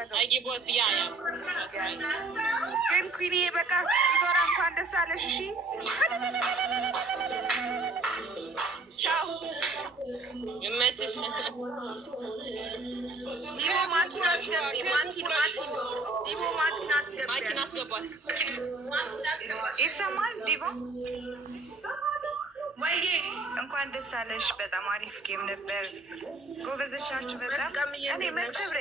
ማረገው ግን ኩኒ በቃ ዲቦራ እንኳን ደስ አለሽ። እሺ ቻው ይመችሽ። ዲቦ ማኪን አስገቢ። ዲቦ ማኪን አስገባት። ይሰማል ዲቦ ወይ እንኳን ደስ አለሽ። በጣም አሪፍ ጌም ነበር። ጎበዘሻችሁ በጣም እኔ መሰብሬ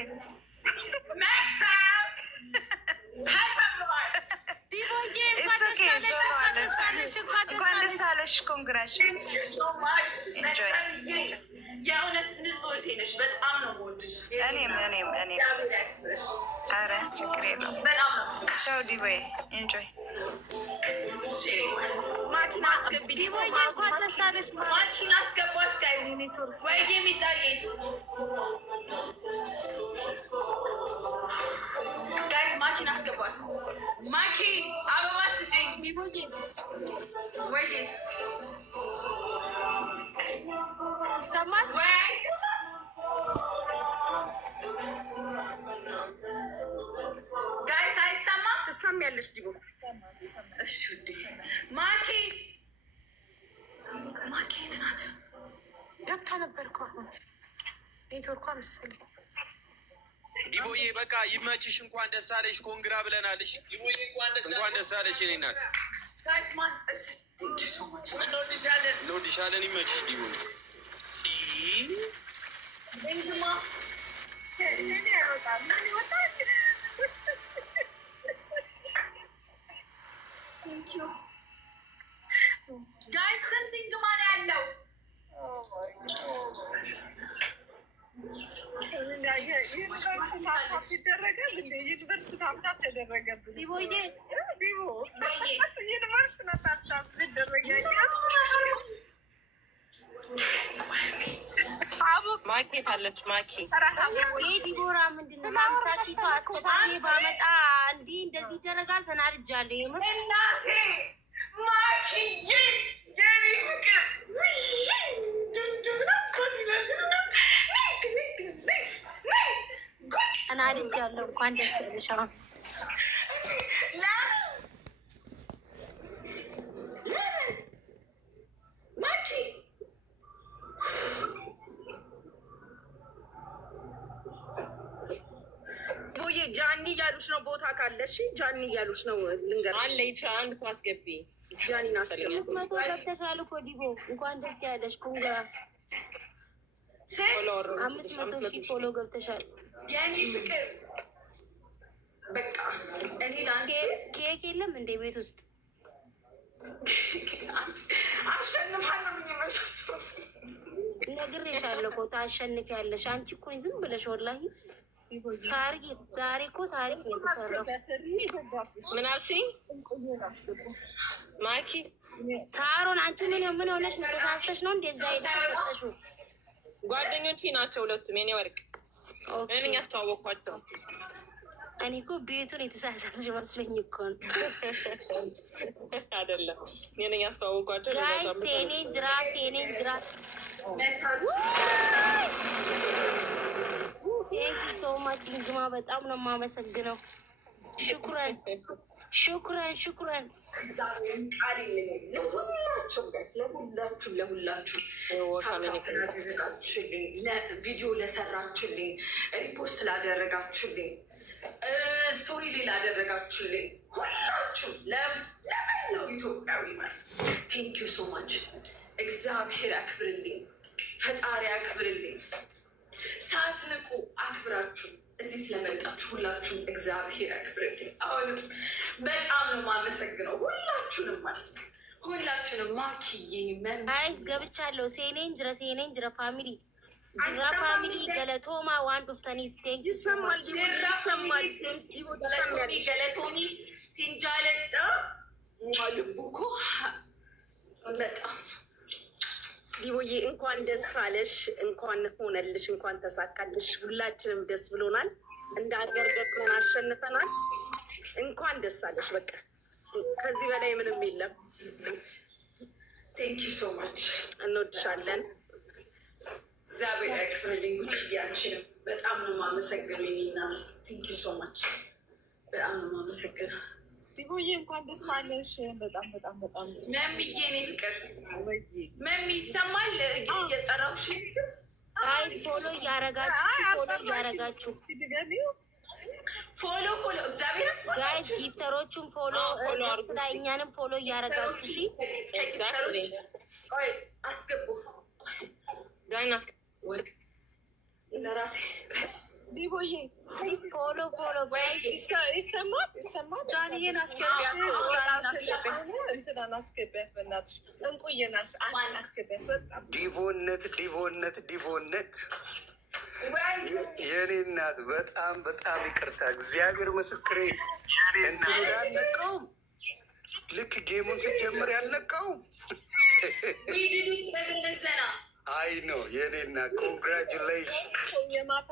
እንኳን ደስ አለሽ። ኮንግራሽ የእውነት ንጹህ ነሽ። በጣም ነው የምወድሽ። እኔም ኧረ ችግር የለውም። ቻው ዲቦዬ ኢንጆይ። ማኪና አስገቢ ዲቦዬ። እንኳን ደስ አለሽ። ማኪና አስገባት ጋይዝ። ወይ የሚታየ ጋይዝ ማኪና አስገባት። ማኪ አበባ ስጪኝ ዲቦዬ። ወይ ይሰማል ወይ አይሰማም? ጋይስ አይሰማም? ትሰሚያለሽ ዲቦ? እሺ ውዴ። ማኪ የት ናት? ገብታ ነበር እኮ አሁን ኔትወርኳ መሰለኝ። ዲቦዬ በቃ ይመችሽ። እንኳን ደስ አለሽ። ኮንግራ ብለናል። እሺ ዲቦዬ እንኳን ደስ አለሽ። እኔ ናት ጋይስ ማን እንወድሻለን። ይመችሽ ዲቦዬ። ጋይስ ስንቲንግ ማን ያለው ዩኒቨርሲቲ ታምታም ተደረገብን። ዩኒቨርሲቲ ታምታም ሲደረገ ማኬት አለች። ማኪ ዲቦራ ምንድን ነው ማምታሽቷ አቸታቴ ባመጣ እንዲህ እንደዚህ ይደረጋል። ተናድጃለሁ የምር እናቴ ማኪዬ የኔ ፍቅር ተናድጃለሁ። እንኳን ደስ ያለሽ። አሁን ማኪ ቦዬ ጃኒ እያሉሽ ነው። ቦታ ካለሽ ጃኒ እያሉሽ ነው። ልንገር አለ ይቻላል። አንድ ኳስ ገቢ ጃኒ ናስገቢ። መቶ ገብተሻል እኮ ዲቦ። እንኳን ደስ ያለሽ። ኮንግራ 500 ሺህ ፎሎ ገብተሻል። የኔ ፍቅር በቃ እኔ ለአንቺ ኬክ የለም እንደ ቤት ውስጥ አሸንፋለሁ ብዬ መሳሰብ ነግሬሻለሁ እኮ ታሸንፊያለሽ። አንቺ እኮ ዝም ብለሽ ወላሂ ታሪክ ዛሬ እኮ ታሪክ ነው የተሰራው። ምን አልሽኝ ማኪ? ታሮን አንቺ ምን ሆነሽ ነው? ተሳስተሽ ነው እንደዛ ይደረሰሽው? ጓደኞቼ ናቸው ሁለቱም የኔ ወርቅ። እኔ ያስተዋወቅኳቸው። እኔ እኮ ቤቱን የተሳሳተሽ መስሎኝ እኮ ነው። አይደለም እኔ ያስተዋወቅኳቸው። ጋይስ ሴኔ ጅራ ቴንክ ዩ ሶ ማች ልንግማ፣ በጣም ነው የማመሰግነው። ሹክራን ቃል ለሁላችሁ ቪዲዮ ለሰራችሁልኝ፣ ሪፖስት ላደረጋችሁልኝ፣ ስቶሪ ላይ ላደረጋችሁልኝ ሁላችሁ ለመላው ኢትዮጵያዊ ማለት ነው ቴንክ ዩ ሶ ማች። እግዚአብሔር ያክብርልኝ፣ ፈጣሪ ያክብርልኝ። ሳትንቁ አክብራችሁ እዚህ ስለመጣችሁ ሁላችሁም እግዚአብሔር ያክብርልኝ። አሁንም በጣም ነው የማመሰግነው ሁላችሁንም ማለት ነው። ሁላችንም ማኪዬ አይ ገብቻለሁ። ሴኔን ጅረ ፋሚሊ ገለቶማ ዋንድ ኦፍ ተኒ ቴንክ ይሰማል ገለቶሚ ሲንጃለጣ ልቡኮ በጣም ዲቦዬ እንኳን ደስ አለሽ፣ እንኳን ሆነልሽ፣ እንኳን ተሳካልሽ። ሁላችንም ደስ ብሎናል። እንደ ሀገር ገጥመን አሸንፈናል። እንኳን ደስ አለሽ። በቃ ከዚህ በላይ ምንም የለም። ቴንክ ዩ ሶ ማች። እንወድሻለን። እግዚአብሔር ያክብርልኝ። ጉቺ አንቺንም በጣም ነው የማመሰግነው የእኔ እናት። ቴንክ ዩ ሶ ማች። በጣም ነው የማመሰግነው። ዲቦዬ እንኳን ደስ አለሽ። በጣም በጣም በጣም መምዬ እኔ ፍቅር መሚ ይሰማል እየጠራሁሽ ፎሎ እያረጋችሁ እስኪ ድገሚው። ፎሎ እግዚአብሔር ጋይስ ጊፍተሮቹን ፎሎ ስላ እኛንም ፎሎ እያረጋችሁ ቆይ አስገቡ ዳይና ለራሴ ዲቦዬ ፎሎ ይሰማል። ጃንዬን አስገቢያት፣ እንትናን አስገቢያት፣ በእናትሽ እንቁዬን አስገቢያት። በጣም ዲቦነት የኔ እናት በጣም በጣም ይቅርታ፣ እግዚአብሔር ምስክሬ። እንትን ያልነቃውም ልክ ጌሙን ስትጀምር ያልነቃውም አይ ነው የኔ እናት። ኮንግራጁሌሽን የማታ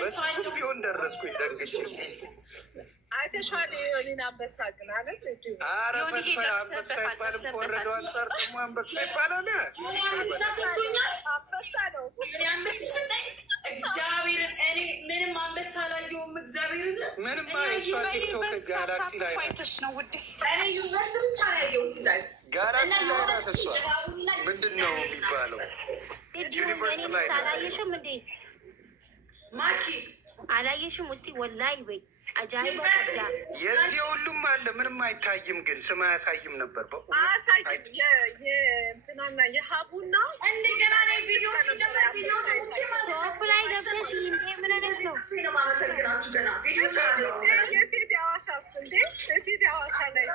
በስሱ ቢሆን ደረስኩኝ ደንግጬ። አይተሽዋል የሆኔን አንበሳ ግን አለ። ኧረ አንበሳ ይባልም ከወረደው አንጻር ደግሞ አንበሳ ይባላል። አንበሳ ነው እግዚአብሔርን። እኔ ምንም አንበሳ አላየሁም። እግዚአብሔርን ምንም እሷ ቲክቶክ ጋላክሲ ላይ ነው ውዴ። እኔ ዩኒቨርስ ብቻ ነው ያየሁት። ጋይስ ጋላክሲ ላይ ናት እሷ። ምንድን ነው የሚባለው? ዩኒቨርስ ላይ አላየሽም እንዴ? ማኪ አላየሽም? ውስቲ ወላይ በይ አጃይባ የዚህ ሁሉም አለ። ምንም አይታይም ግን ስም አያሳይም ነበር። አያሳይም። የእንትናና የሀቡና እንደገና ላይ ቪዲዮ ሲጀምር ቪዲዮ ቶፕ ላይ ገብተሽ እንዴ ምን አይነት ነው? ማመሰግናችሁ ገና ቪዲዮ የቴዲ ሐዋሳስ እንዴ? የቴዲ ሐዋሳ ላይ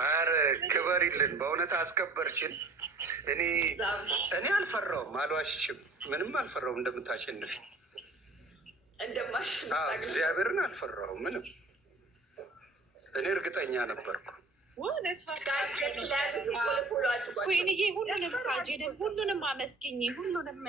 ኧረ ክበሪልን፣ በእውነት አስከበርችን። እኔ አልፈራውም፣ አልዋሽሽም፣ ምንም አልፈራውም እንደምታሸንፊ እግዚአብሔርን አልፈራሁም ምንም። እኔ እርግጠኛ ነበርኩ። ወይንዬ ሁሉንም ሳጅንም ሁሉንም አመስግኝ ሁሉንም